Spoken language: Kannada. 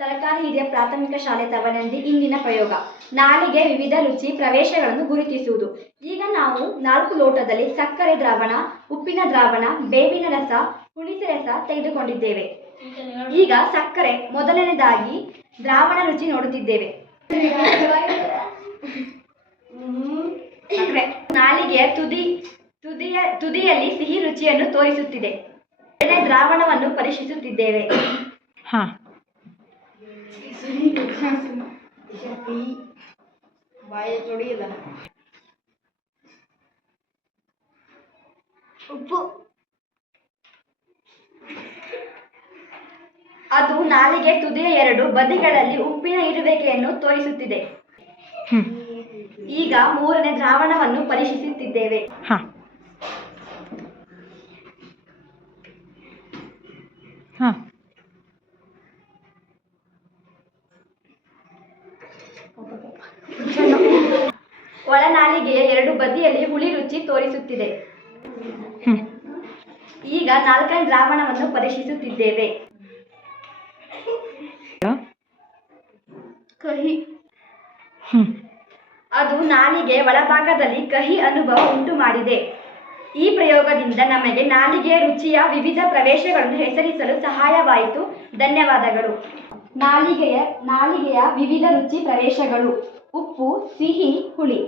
ಸರ್ಕಾರಿ ಹಿರಿಯ ಪ್ರಾಥಮಿಕ ಶಾಲೆ ತವನಂದಿ ಇಂದಿನ ಪ್ರಯೋಗ ನಾಲಿಗೆ ವಿವಿಧ ರುಚಿ ಪ್ರವೇಶಗಳನ್ನು ಗುರುತಿಸುವುದು. ಈಗ ನಾವು 4 ಲೋಟದಲ್ಲಿ ಸಕ್ಕರೆ ದ್ರಾವಣ, ಉಪ್ಪಿನ ದ್ರಾವಣ, ಬೇವಿನ ರಸ, ಹುಣಸೆ ರಸ ತೆಗೆದುಕೊಂಡಿದ್ದೇವೆ. ಈಗ ಸಕ್ಕರೆ ಮೊದಲನೇದಾಗಿ ದ್ರಾವಣ ರುಚಿ ನೋಡುತ್ತಿದ್ದೇವೆ. ನಾಲಿಗೆಯ ತುದಿಯಲ್ಲಿ ಸಿಹಿ ರುಚಿಯನ್ನು ತೋರಿಸುತ್ತಿದೆ. ದ್ರಾವಣವನ್ನು ಪರೀಕ್ಷಿಸುತ್ತಿದ್ದೇವೆ. ಉಪ್ಪು ಅದು ನಾಲಿಗೆ ತುದಿಯ 2 ಬದಿಗಳಲ್ಲಿ ಉಪ್ಪಿನ ಇರುವಿಕೆಯನ್ನು ತೋರಿಸುತ್ತಿದೆ. ಈಗ 3ನೇ ದ್ರಾವಣವನ್ನು ಪರೀಕ್ಷಿಸುತ್ತಿದ್ದೇವೆ. ಒಳನಾಲಿಗೆಯ 2 ಬದಿಯಲ್ಲಿ ಹುಳಿ ರುಚಿ ತೋರಿಸುತ್ತಿದೆ. ಈಗ 4ನೇ ದ್ರಾವಣವನ್ನು ಪರೀಕ್ಷಿಸುತ್ತಿದ್ದೇವೆ. ಕಹಿ ಅದು ನಾಲಿಗೆ ಒಳಭಾಗದಲ್ಲಿ ಕಹಿ ಅನುಭವ ಉಂಟು ಮಾಡಿದೆ. ಈ ಪ್ರಯೋಗದಿಂದ ನಮಗೆ ನಾಲಿಗೆಯ ರುಚಿಯ ವಿವಿಧ ಪ್ರವೇಶಗಳನ್ನು ಹೆಸರಿಸಲು ಸಹಾಯವಾಯಿತು. ಧನ್ಯವಾದಗಳು. ನಾಲಿಗೆಯ ವಿವಿಧ ರುಚಿ ಪ್ರವೇಶಗಳು: ಉಪ್ಪು, ಸಿಹಿ, ಹುಳಿ.